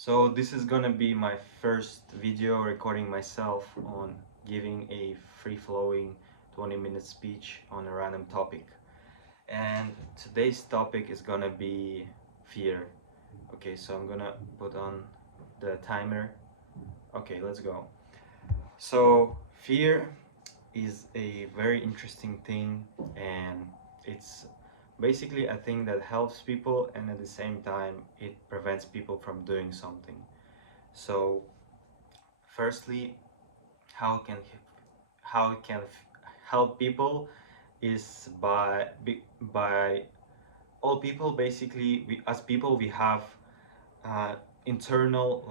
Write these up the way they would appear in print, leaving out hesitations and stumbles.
So this is gonna be my first video recording myself on giving a free-flowing 20-minute speech on a random topic. And today's topic is gonna be fear. Okay, so I'm gonna put on the timer. Okay, let's go. So fear is a very interesting thing, and it's basically a thing that helps people, and at the same time it prevents people from doing something. So firstly, how can how it can help people is by all people. Basically, we as people we have uh, internal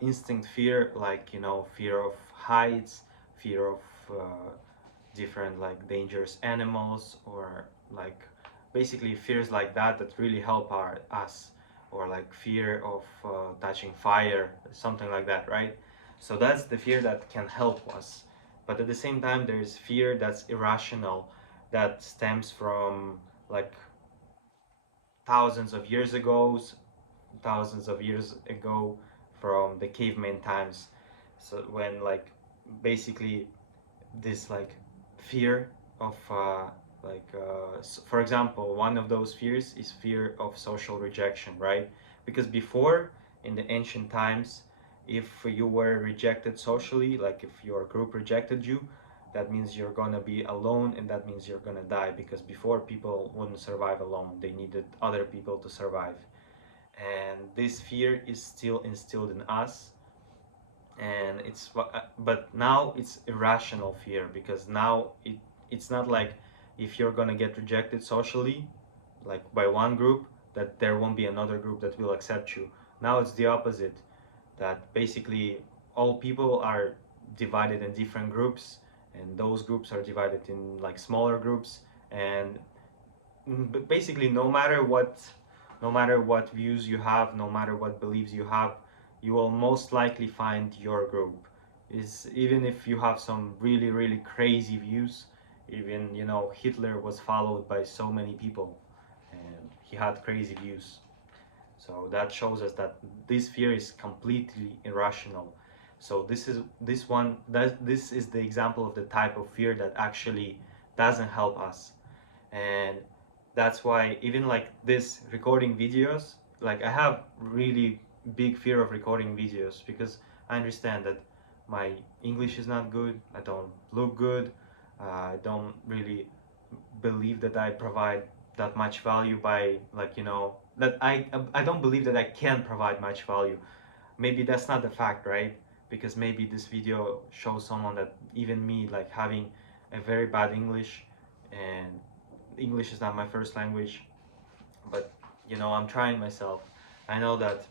instinct fear, like fear of heights, fear of different like dangerous animals, or like basically fears like that that really help us, or like fear of touching fire, something like that, right? So that's the fear that can help us. But at the same time, there's fear that's irrational, that stems from like thousands of years ago, from the caveman times. So when like basically this like fear of for example, one of those fears is fear of social rejection, right? Because before, in the ancient times, if you were rejected socially, like if your group rejected you, that means you're gonna be alone, and that means you're gonna die, because before people wouldn't survive alone, they needed other people to survive. And this fear is still instilled in us, and but now it's irrational fear, because now it's not like if you're gonna get rejected socially, like by one group, that there won't be another group that will accept you. Now it's the opposite, that basically all people are divided in different groups, and those groups are divided in like smaller groups. And but basically, no matter what views you have, no matter what beliefs you have, you will most likely find your group. Is even if you have some really really crazy views, even Hitler was followed by so many people, and he had crazy views. So that shows us that this fear is completely irrational. So this is the example of the type of fear that actually doesn't help us. And that's why even like this recording videos, like I have really big fear of recording videos, because I understand that my English is not good, I don't look good, I don't really believe that I provide that much value, by like that I don't believe that I can provide much value. Maybe that's not the fact, right? Because maybe this video shows someone that even me, like having a very bad English, and English is not my first language, but I'm trying myself. I know that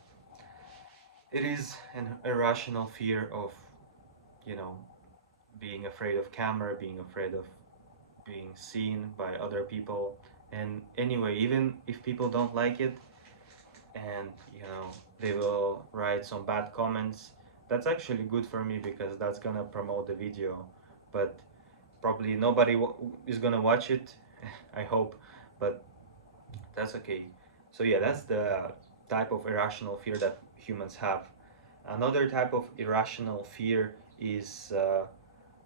it is an irrational fear of you know being afraid of camera, being afraid of being seen by other people. And anyway, even if people don't like it, and they will write some bad comments, that's actually good for me, because that's gonna promote the video. But probably nobody is gonna watch it. I hope, but that's okay. So yeah, that's the type of irrational fear that humans have. Another type of irrational fear is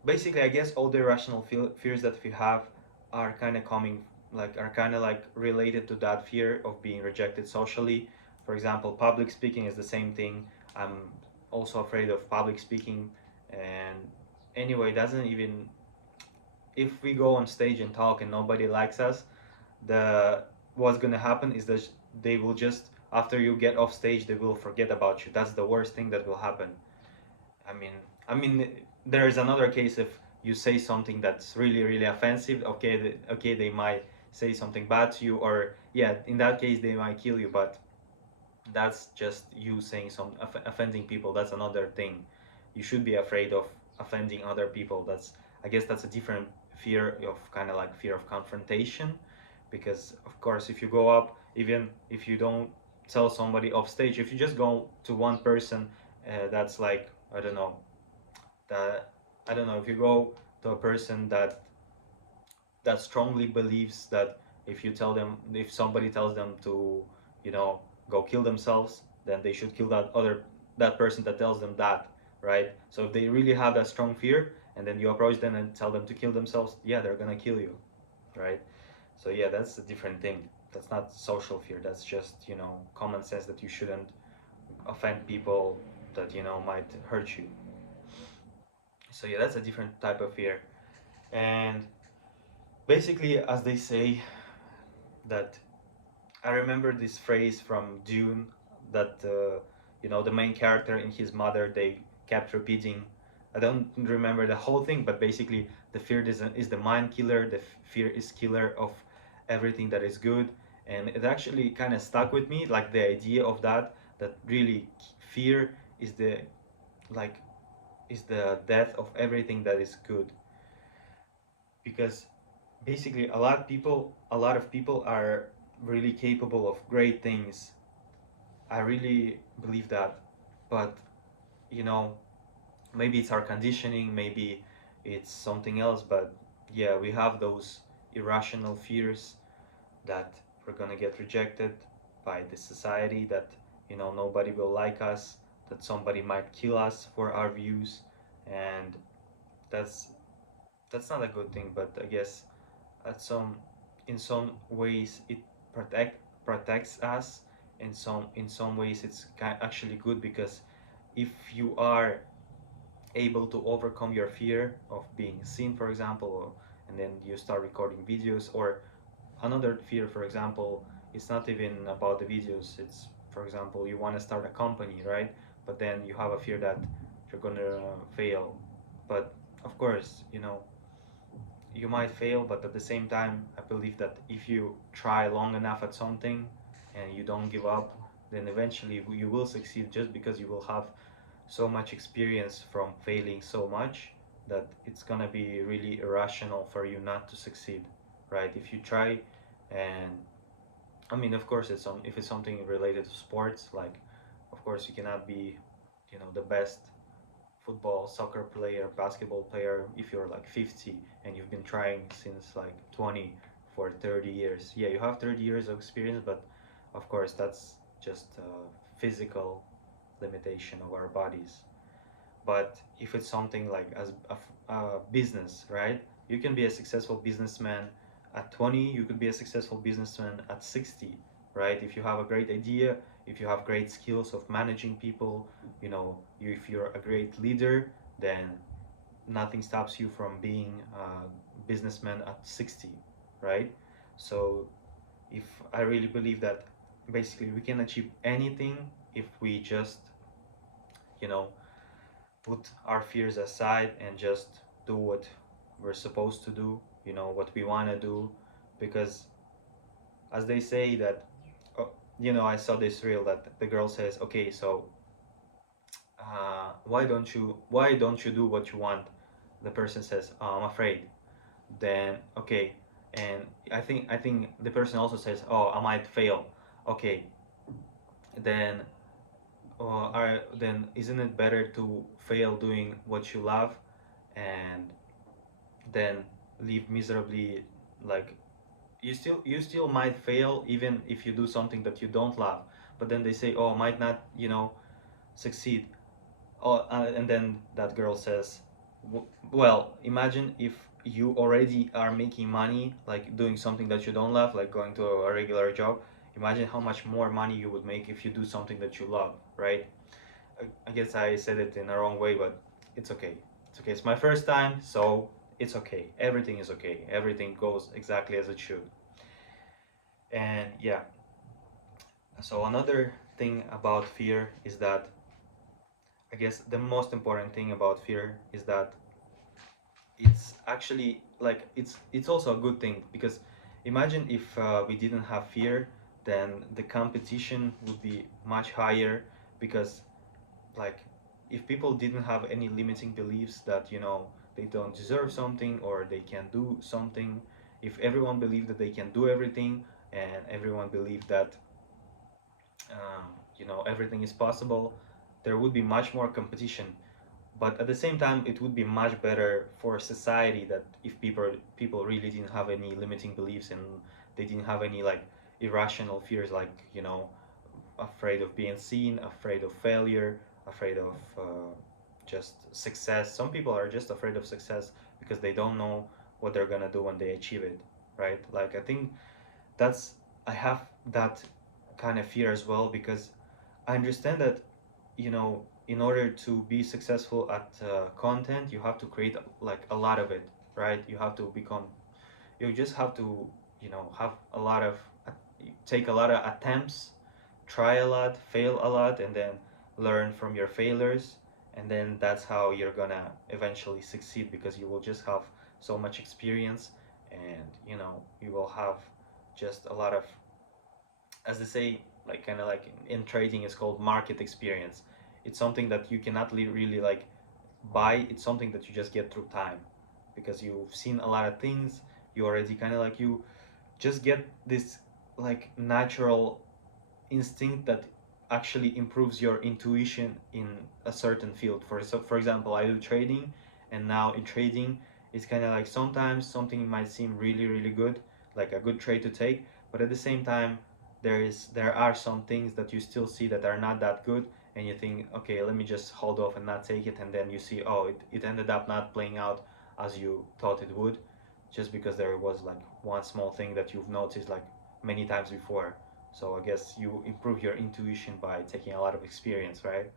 basically, I guess all the irrational fears that we have are kind of coming, like are kind of like related to that fear of being rejected socially. For example, public speaking is the same thing. I'm also afraid of public speaking. And anyway, it doesn't even, if we go on stage and talk and nobody likes us, the what's gonna happen is that they will just, after you get off stage, they will forget about you. That's the worst thing that will happen. I mean, I mean, there is another case if you say something that's really, really offensive. Okay, okay, they might say something bad to you, or yeah, in that case, they might kill you. But that's just you saying offending people. That's another thing. You should be afraid of offending other people. I guess that's a different fear, of kind of like fear of confrontation, because of course, if you go up, even if you don't tell somebody off stage, if you just go to one person, that's like, I don't know, that I don't know, if you go to a person that strongly believes that if somebody tells them to, you know go kill themselves, then they should kill that person that tells them that, right? So if they really have that strong fear, and then you approach them and tell them to kill themselves, yeah, they're gonna kill you, right? So yeah, that's a different thing. That's not social fear. That's just, common sense that you shouldn't offend people that, might hurt you. So yeah, that's a different type of fear. And basically, as they say, that I remember this phrase from Dune that the main character and his mother, they kept repeating. I don't remember the whole thing, but basically the fear is the mind killer. The fear is killer of everything that is good, and it actually kind of stuck with me, like the idea of that really fear is the like is the death of everything that is good, because basically a lot of people are really capable of great things. I really believe that. But you know maybe it's our conditioning, maybe it's something else, but yeah, we have those irrational fears that we're gonna get rejected by the society, that nobody will like us, that somebody might kill us for our views. And that's that's not a good thing, but I guess at some in some ways it protects us. In some ways it's actually good, because if you are able to overcome your fear of being seen, for example, and then you start recording videos, or another fear, for example, it's not even about the videos. It's, for example, you want to start a company, right? But then you have a fear that you're gonna fail. But of course, you might fail, but at the same time, I believe that if you try long enough at something and you don't give up, then eventually you will succeed, just because you will have so much experience from failing so much, that it's gonna be really irrational for you not to succeed, right? If you try. And I mean, of course, if it's something related to sports, like, of course, you cannot be, the best football, soccer player, basketball player if you're like 50 and you've been trying since like 20 for 30 years. Yeah, you have 30 years of experience, but of course, that's just a physical limitation of our bodies. But if it's something like as a business, right? You can be a successful businessman at 20, you could be a successful businessman at 60, right? If you have a great idea, if you have great skills of managing people, if you're a great leader, then nothing stops you from being a businessman at 60, right? So if I really believe that basically we can achieve anything if we just, you know, put our fears aside and just do what we're supposed to do, what we want to do. Because as they say that, oh, I saw this reel that the girl says, okay, so why don't you do what you want? The person says, oh, I'm afraid. Then okay, and I think the person also says, oh, I might fail. Okay, then then isn't it better to fail doing what you love, and then live miserably? Like, you still might fail even if you do something that you don't love, but then they say, oh, might not, succeed. Oh, and then that girl says, well, imagine if you already are making money, like doing something that you don't love, like going to a regular job. Imagine how much more money you would make if you do something that you love, right? I guess I said it in the wrong way, but it's okay. It's okay. It's my first time, so it's okay. Everything is okay. Everything goes exactly as it should. And yeah, so another thing about fear is that, I guess the most important thing about fear is that it's actually like it's also a good thing, because imagine if we didn't have fear, then the competition would be much higher. Because, like, if people didn't have any limiting beliefs that they don't deserve something or they can do something, if everyone believed that they can do everything, and everyone believed that everything is possible, there would be much more competition. But at the same time, it would be much better for society that if people really didn't have any limiting beliefs, and they didn't have any like irrational fears, like afraid of being seen, afraid of failure, afraid of just success. Some people are just afraid of success because they don't know what they're gonna do when they achieve it, right? Like I think that's I have that kind of fear as well, because I understand that, in order to be successful at content, you have to create like a lot of it, right? You just have to, have a lot of, take a lot of attempts, try a lot, fail a lot, and then learn from your failures. And then that's how you're gonna eventually succeed, because you will just have so much experience, and you will have just a lot of, as they say, like kind of like in trading, it's called market experience. It's something that you cannot really like buy. It's something that you just get through time, because you've seen a lot of things. You already kind of like, you just get this like natural instinct that actually improves your intuition in a certain field. For example, I do trading, and now in trading, it's kind of like sometimes something might seem really really good, like a good trade to take, but at the same time, there are some things that you still see that are not that good, and you think, okay, let me just hold off and not take it, and then you see, oh, it ended up not playing out as you thought it would, just because there was like one small thing that you've noticed like many times before. So I guess you improve your intuition by taking a lot of experience, right?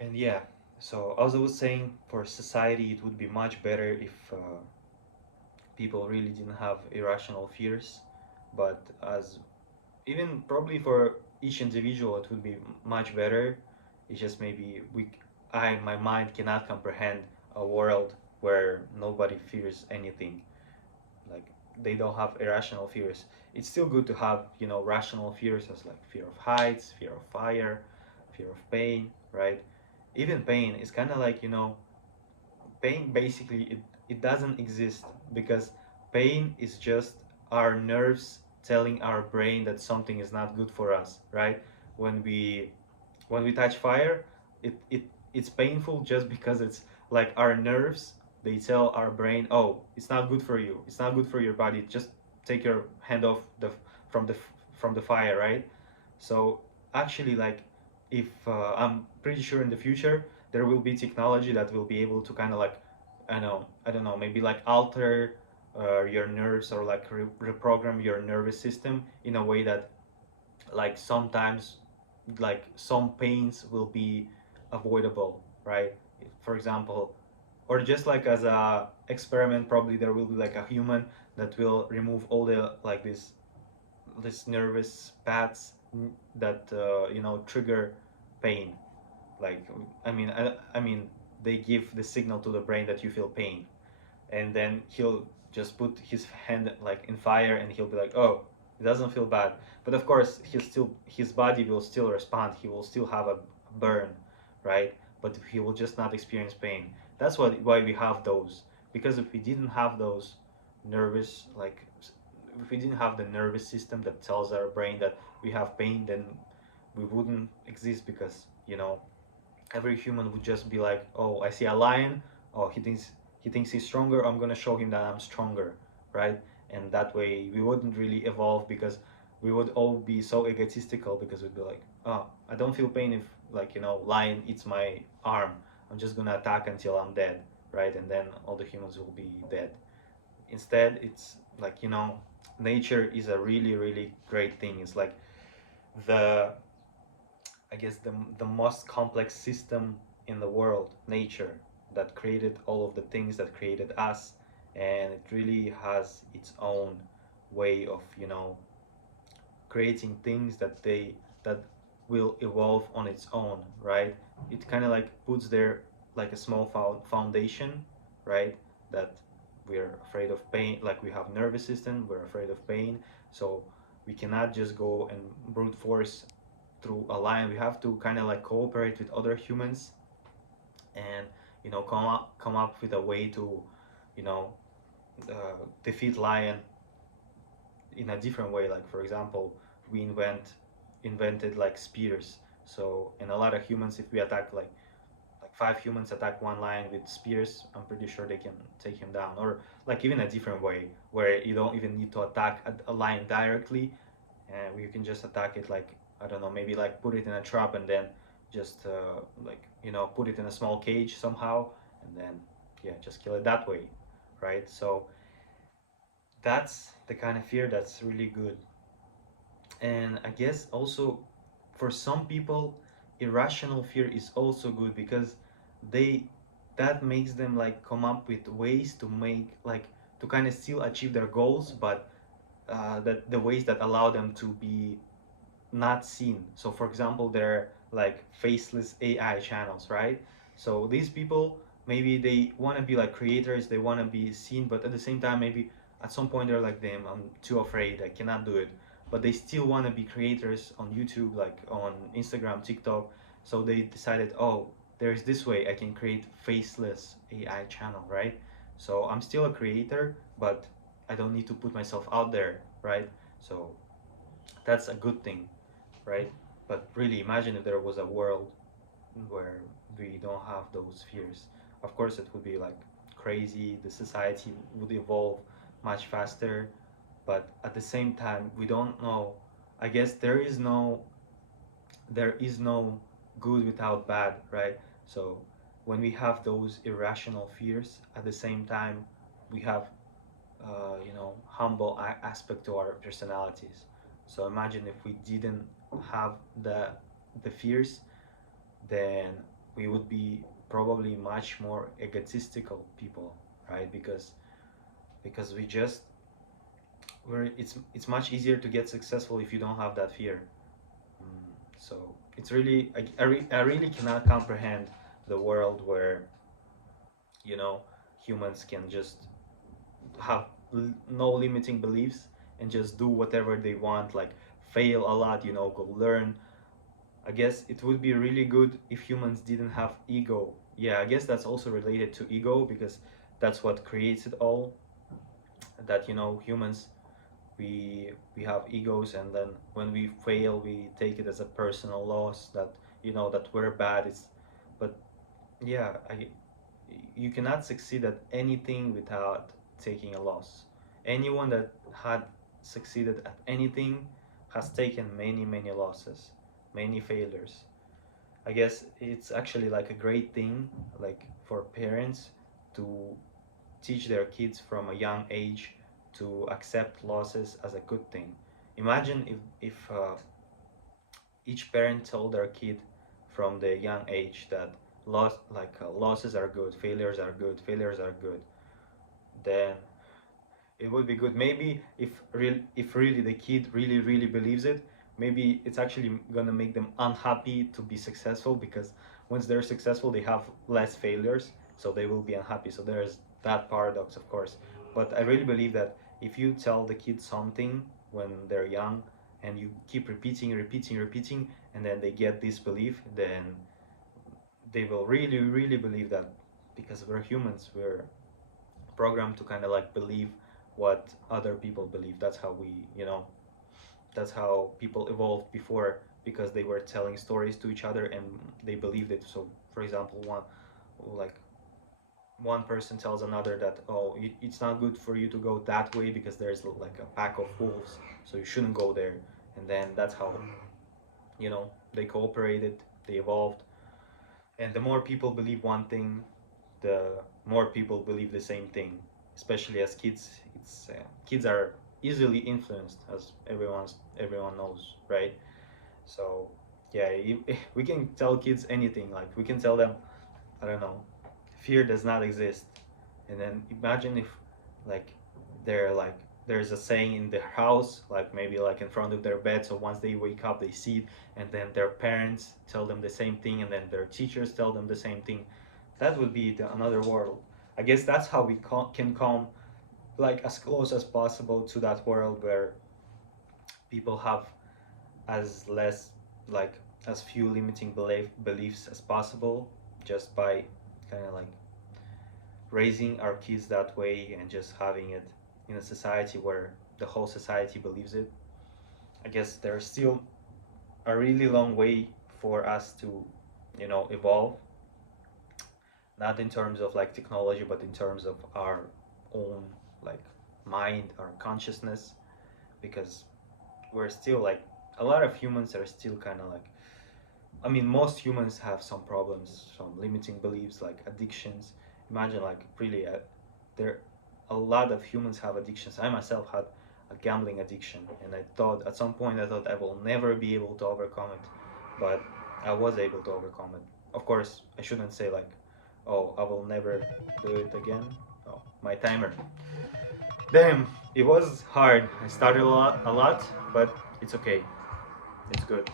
And yeah, so as I was saying, for society, it would be much better if people really didn't have irrational fears. But as even probably for each individual, it would be much better. It's just maybe my mind cannot comprehend a world where nobody fears anything. Like they don't have irrational fears. It's still good to have, rational fears, as like fear of heights, fear of fire, fear of pain, right? Even pain is kind of like, pain basically, it doesn't exist, because pain is just our nerves telling our brain that something is not good for us, right? When we when we touch fire, it's painful just because it's like our nerves, they tell our brain, oh, it's not good for you, it's not good for your body, just take your hand off from the from the fire, right? So actually, like, if I'm pretty sure in the future there will be technology that will be able to kind of like, I don't know, maybe like alter your nerves, or like reprogram your nervous system in a way that, like, sometimes, like, some pains will be avoidable, right? For example, or just like as a experiment, probably there will be like a human that will remove all the, like, this nervous paths that trigger pain. Like, I mean, they give the signal to the brain that you feel pain, and then he'll just put his hand like in fire, and he'll be like, oh, it doesn't feel bad. But of course, his body will still respond, he will still have a burn, right? But he will just not experience pain. That's why we have those. Because if we didn't have those nervous, like, if we didn't have the nervous system that tells our brain that we have pain, then we wouldn't exist. Because every human would just be like, oh, I see a lion, oh, he thinks he's stronger, I'm gonna show him that I'm stronger, right? And that way we wouldn't really evolve, because we would all be so egotistical, because we'd be like, oh, I don't feel pain if, like, lion eats my arm, I'm just gonna attack until I'm dead, right? And then all the humans will be dead. Instead, it's like, nature is a really really great thing. It's like the I guess the most complex system in the world, nature, that created all of the things that created us, and it really has its own way of, creating things that will evolve on its own, right? It kind of like puts there like a small foundation, right? That we're afraid of pain, like we have nervous system, we're afraid of pain, so we cannot just go and brute force through a lion. We have to kind of like cooperate with other humans, and come up with a way to, you know defeat lion in a different way. Like, for example, we invented like spears. So, and a lot of humans, if we attack like five humans attack one lion with spears, I'm pretty sure they can take him down. Or like even a different way where you don't even need to attack a lion directly, and you can just attack it like I don't know, maybe like put it in a trap and then just like, you know, put it in a small cage somehow, and then yeah, just kill it that way, right? So that's the kind of fear that's really good. And I guess also for some people, irrational fear is also good because they that makes them like come up with ways to make like to kind of still achieve their goals, but that the ways that allow them to be not seen. So for example, they're like faceless AI channels, right? So these people, maybe they want to be like creators, they want to be seen, but at the same time, maybe at some point they're like, damn, I'm too afraid, I cannot do it. But they still want to be creators on YouTube, like on Instagram, TikTok. So they decided, oh, there's this way I can create faceless AI channel, right? So I'm still a creator, but I don't need to put myself out there, right? So that's a good thing, right? But really, imagine if there was a world where we don't have those fears. Of course, it would be like crazy. The society would evolve much faster, but at the same time, we don't know. I guess there is no good without bad, right? So when we have those irrational fears, at the same time, we have humble aspect to our personalities. So imagine if we didn't have the fears, then we would be probably much more egotistical people, right? Because it's much easier to get successful if you don't have that fear. So it's really I really cannot comprehend the world where you know humans can just have no limiting beliefs and just do whatever they want, like fail a lot, go learn. I guess it would be really good if humans didn't have ego. Yeah, I guess that's also related to ego because that's what creates it all. That humans, we have egos, and then when we fail we take it as a personal loss, that that we're bad. It's But yeah, you cannot succeed at anything without taking a loss. Anyone that had succeeded at anything has taken many, many losses, many failures. I guess it's actually like a great thing, like for parents to teach their kids from a young age to accept losses as a good thing. Imagine if each parent told their kid from the young age that losses are good, failures are good, then it would be good. Maybe if really the kid really believes it, maybe it's actually gonna make them unhappy to be successful, because once they're successful they have less failures, so they will be unhappy. So there's that paradox, of course. But I really believe that if you tell the kid something when they're young and you keep repeating, and then they get this belief, then they will really believe that, because we're humans, we're programmed to kind of like believe what other people believe. That's how that's how people evolved before, because they were telling stories to each other and they believed it. So for example, like one person tells another that, oh, it's not good for you to go that way because there's like a pack of wolves, so you shouldn't go there. And then that's how they cooperated, they evolved. And the more people believe one thing, the more people believe the same thing. Especially as kids, kids are easily influenced, as everyone knows, right? So yeah, we can tell kids anything. Like we can tell them, I don't know, fear does not exist. And then imagine if like they're like there's a saying in their house, like maybe like in front of their bed, so once they wake up they see it, and then their parents tell them the same thing, and then their teachers tell them the same thing. That would be another world. I guess that's how we can come like as close as possible to that world where people have as less like as few limiting beliefs as possible, just by kind of like raising our kids that way and just having it in a society where the whole society believes it. I guess there's still a really long way for us to evolve, not in terms of like technology, but in terms of our own like mind, our consciousness, because we're still like a lot of humans are still kind of like, I mean, most humans have some problems, some limiting beliefs like addictions. Imagine, like, really, there, a lot of humans have addictions. I myself had a gambling addiction, and I thought at some point I thought I will never be able to overcome it, but I was able to overcome it. Of course, I shouldn't say like, oh, I will never do it again. Oh, my timer. Damn, it was hard. I started a lot, but it's okay. It's good.